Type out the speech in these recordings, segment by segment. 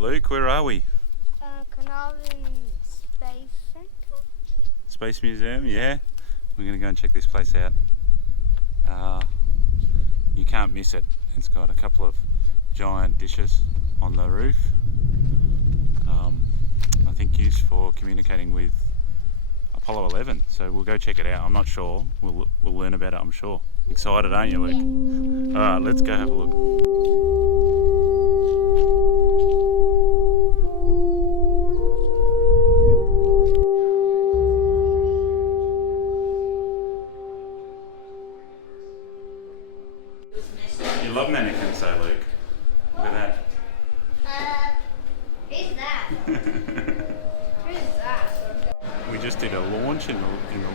Luke, where are we? Carnarvon Space Centre? Space Museum, yeah. We're going to go and check this place out. You can't miss it. It's got a couple of giant dishes on the roof. I think used for communicating with Apollo 11. So we'll go check it out. I'm not sure. We'll learn about it, I'm sure. Excited, aren't you, Luke? Yeah. Alright, let's go have a look. You love mannequins though, Luke. Look at that. Who's that? Who's that? We just did a launch in the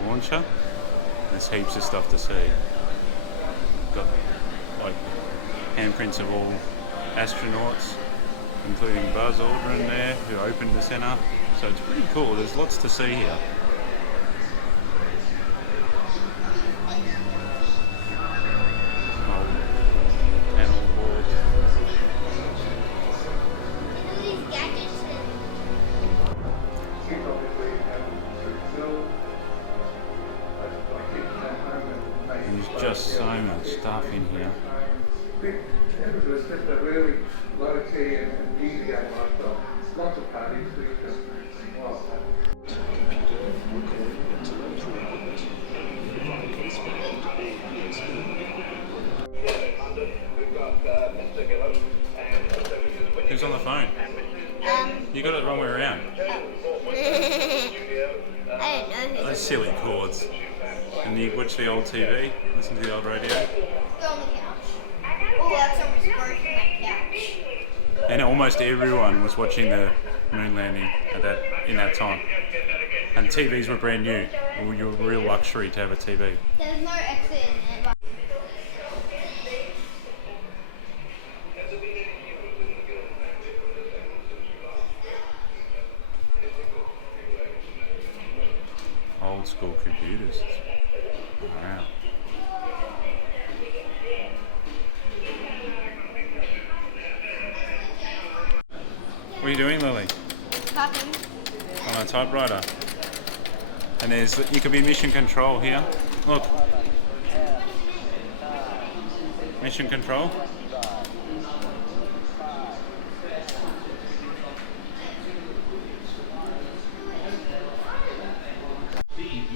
launcher. There's heaps of stuff to see. Got like handprints of all astronauts, including Buzz Aldrin there, who opened the centre. So it's pretty cool. There's lots to see here. There's just so much stuff in here. It was just a really low-key and easy lifestyle. Lots of parties. Who's on the phone? You got it the wrong way around. I don't know. Those silly chords. And you watch the old TV, listen to the old radio. Go on the couch. Oh, that's almost broken my couch. And almost everyone was watching the moon landing in that time. And TVs were brand new. It was a real luxury to have a TV. There's no exit in there. Old school computers. Wow. What are you doing, Lily? Typing. On a typewriter. And you could be mission control here. Look. Mission control.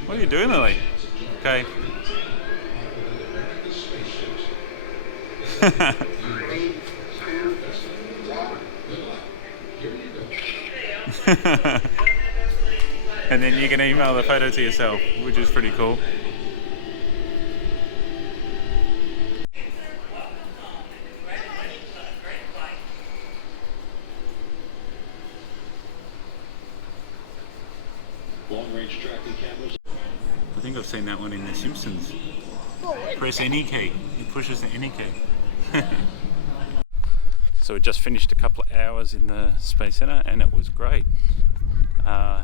What are you doing, Lily? Okay. And then you can email the photo to yourself, which is pretty cool. Long-range tracking cameras. I think I've seen that one in The Simpsons. Forward. Press any key. It pushes the any key. So we just finished a couple of hours in the Space Centre and it was great.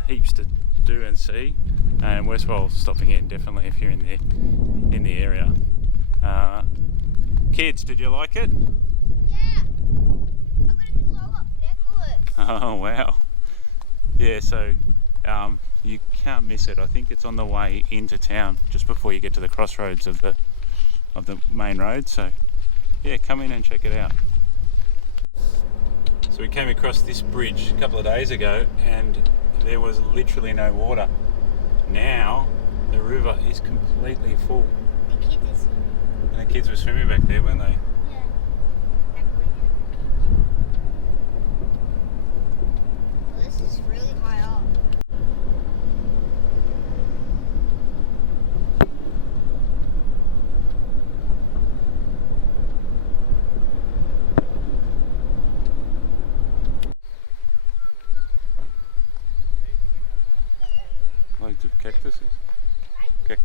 Heaps to do and see, and worthwhile stopping in definitely if you're in the area. Kids, did you like it? Yeah. I got a blow-up necklace. Oh wow. Yeah, so you can't miss it. I think it's on the way into town just before you get to the crossroads of the main road. So yeah, come in and check it out. So we came across this bridge a couple of days ago and there was literally no water. Now the river is completely full. The kids are swimming. And the kids were swimming back there, weren't they? Yeah. Well, this is really high up. Loads of cactuses. Cacti.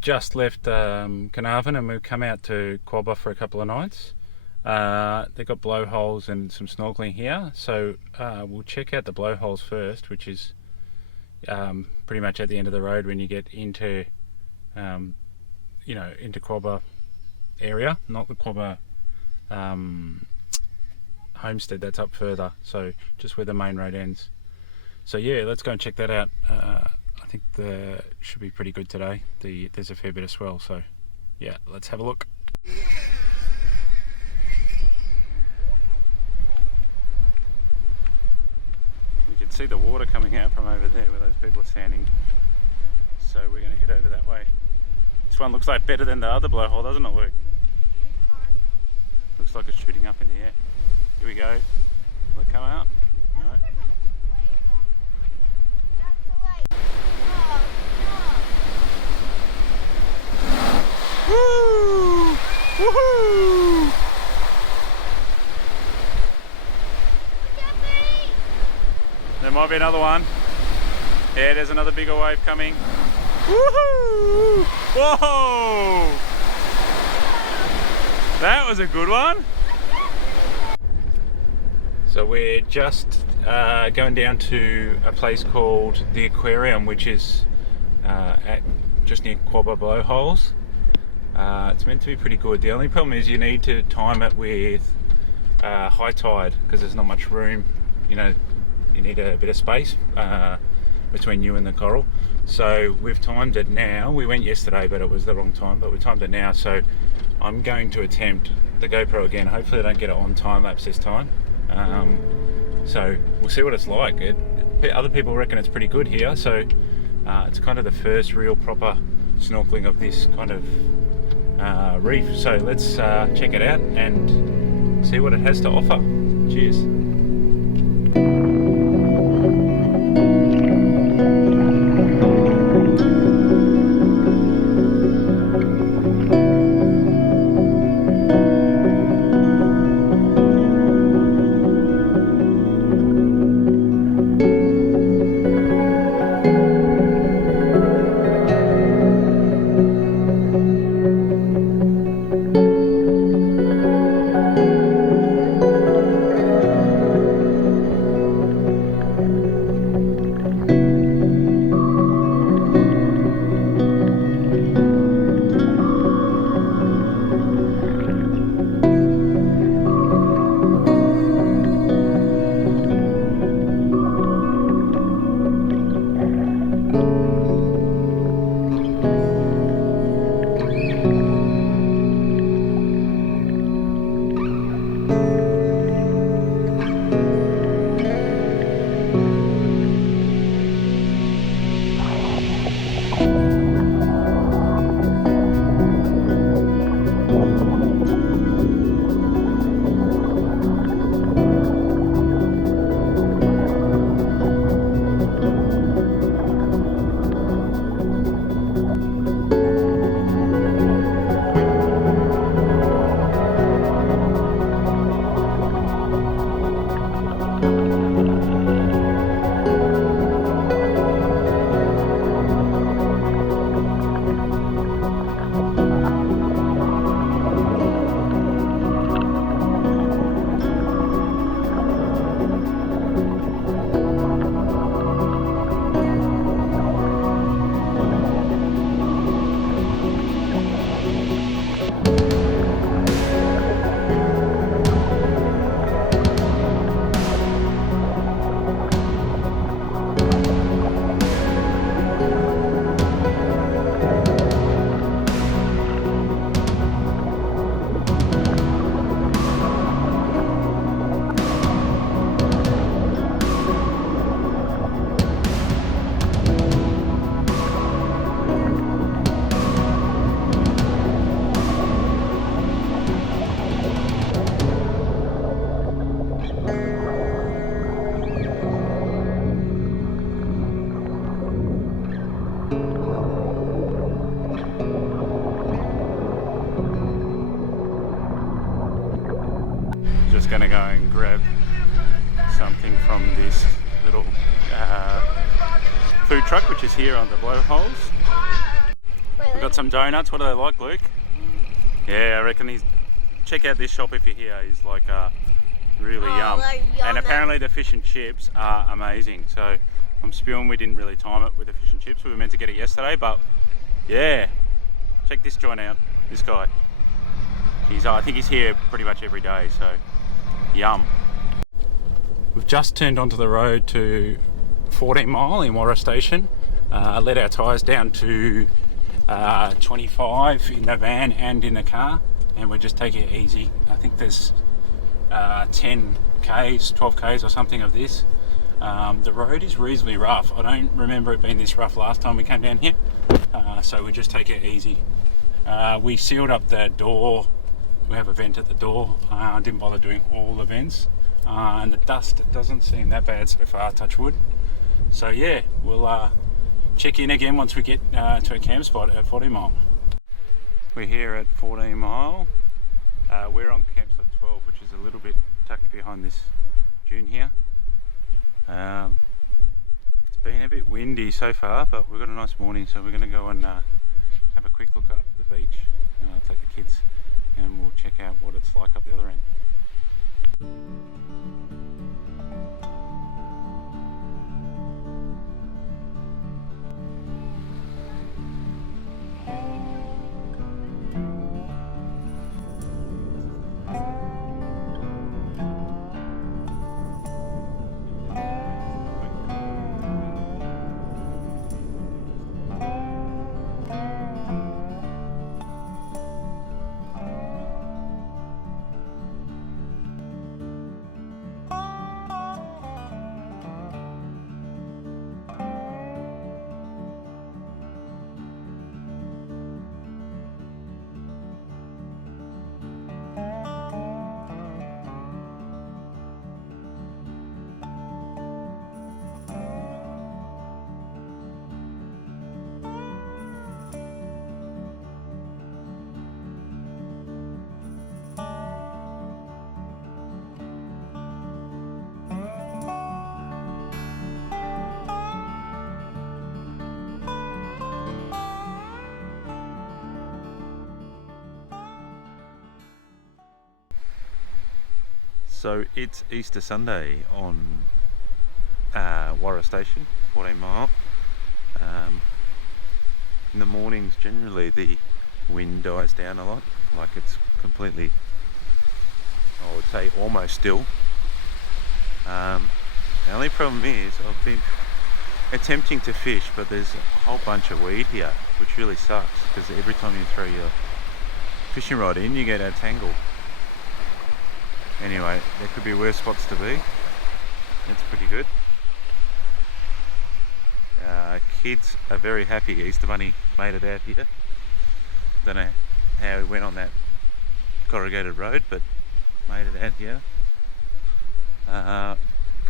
just left Canarvon and we've come out to Quobba for a couple of nights. They've got blowholes and some snorkeling here, so we'll check out the blowholes first, which is pretty much at the end of the road when you get into into Quobba area, not the Quobba homestead, that's up further, so just where the main road ends. So yeah, let's go and check that out. I think the should be pretty good today. There's a fair bit of swell, so yeah, let's have a look. You can see the water coming out from over there where those people are standing, so we're going to head over that way. This one looks like better than the other blowhole, doesn't it, Luke? Looks like it's shooting up in the air. Here we go. Will it come out? No. Woo! Woohoo! There might be another one. Yeah, there's another bigger wave coming. Woohoo! Whoa! That was a good one. So we're just going down to a place called the Aquarium, which is just near Quobba blowholes. It's meant to be pretty good. The only problem is you need to time it with high tide because there's not much room. You know, you need a bit of space between you and the coral. So we've timed it now. We went yesterday, but it was the wrong time. But we timed it now. So I'm going to attempt the GoPro again. Hopefully I don't get it on time lapse this time. So we'll see what it's like. Other people reckon it's pretty good here. So it's kind of the first real proper snorkeling of this kind of reef. So let's check it out and see what it has to offer. Cheers. Going to go and grab something from this little food truck which is here on the blowholes. We've got got some donuts. What are they like, Luke? Yeah, I reckon he's... Check out this shop if you're here. He's like really yum. they're yummy. And apparently the fish and chips are amazing. So I'm spewing we didn't really time it with the fish and chips. We were meant to get it yesterday, but yeah. Check this joint out. This guy. I think he's here pretty much every day, so yum. We've just turned onto the road to 14 Mile in Worra Station. Let our tyres down to 25 in the van and in the car, and we're just taking it easy. I think there's 10 Ks, 12 Ks or something of this. The road is reasonably rough. I don't remember it being this rough last time we came down here, so we just take it easy. We sealed up the door. We have a vent at the door. I didn't bother doing all the vents, and the dust doesn't seem that bad so far, touch wood. So yeah, we'll check in again once we get to a camp spot at 14 Mile. We're here at 14 Mile. We're on campsite 12, which is a little bit tucked behind this dune here. It's been a bit windy so far, but we've got a nice morning, so we're going to go and have a quick look up the beach. Take the kids and we'll check out what it's like up the other end. So it's Easter Sunday on Worra Station, 14 Mile. In the mornings generally the wind dies down a lot, like it's completely, I would say almost still. The only problem is I've been attempting to fish, but there's a whole bunch of weed here, which really sucks, because every time you throw your fishing rod in you get a tangle. Anyway, there could be worse spots to be. That's pretty good. Kids are very happy Easter Bunny made it out here. Don't know how he went on that corrugated road, but made it out here.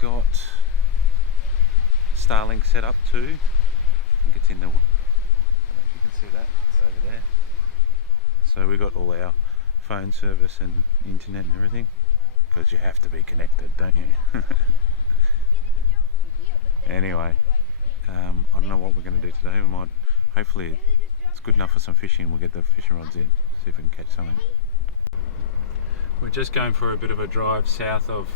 Got Starlink set up too. I think it's in the... I don't know if you can see that, it's over there. So we got all our phone service and internet and everything. Because you have to be connected, don't you? Anyway, I don't know what we're going to do today. We might, hopefully it's good enough for some fishing. We'll get the fishing rods in, see if we can catch something. We're just going for a bit of a drive south of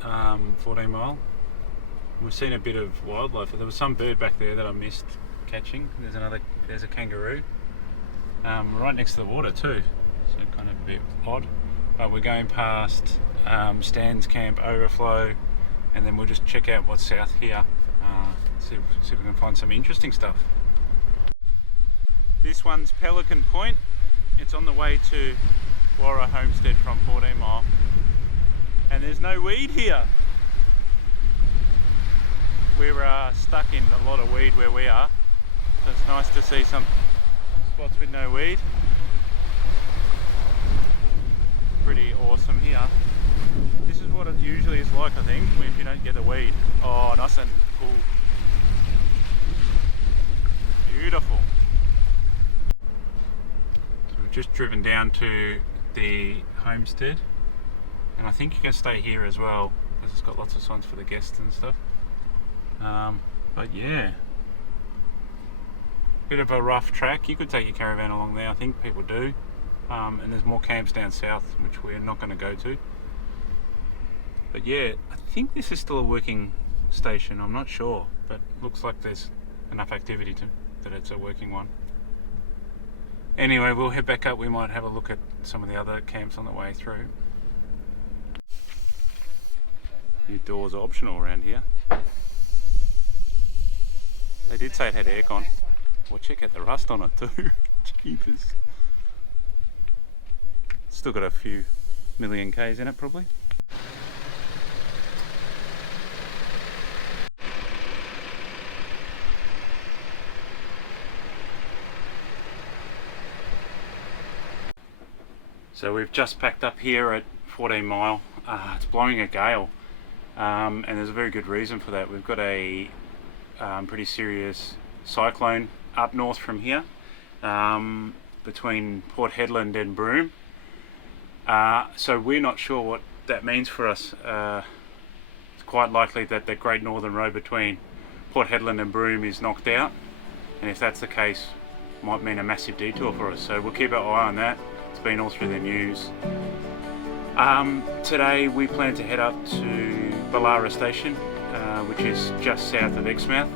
14 Mile. We've seen a bit of wildlife. There was some bird back there that I missed catching. There's a kangaroo. We're right next to the water too, so kind of a bit odd. But we're going past Stan's Camp Overflow, and then we'll just check out what's south here, see if we can find some interesting stuff. This one's Pelican Point. It's on the way to Warra Homestead from 14 Mile, and there's no weed here. We're stuck in a lot of weed where we are, so it's nice to see some spots with no weed. Pretty awesome here. This is what it usually is like, I think, if you don't get the weed. Oh, nice and cool. Beautiful. So we've just driven down to the homestead, and I think you can stay here as well, because it's got lots of signs for the guests and stuff. But yeah, Bit of a rough track. You could take your caravan along there. I think people do. And there's more camps down south, which we're not going to go to. But yeah, I think this is still a working station. I'm not sure, but looks like there's enough activity that it's a working one. Anyway, we'll head back up. We might have a look at some of the other camps on the way through. New doors are optional around here. They did say it had aircon. Well, check out the rust on it too. Jeepers. Still got a few million Ks in it probably. So we've just packed up here at 14 Mile. It's blowing a gale, and there's a very good reason for that. We've got a pretty serious cyclone up north from here, between Port Hedland and Broome. So we're not sure what that means for us. It's quite likely that the Great Northern Road between Port Hedland and Broome is knocked out, and if that's the case, might mean a massive detour for us. So we'll keep our eye on that. It's been all through the news. Today we plan to head up to Worra Station, which is just south of Exmouth.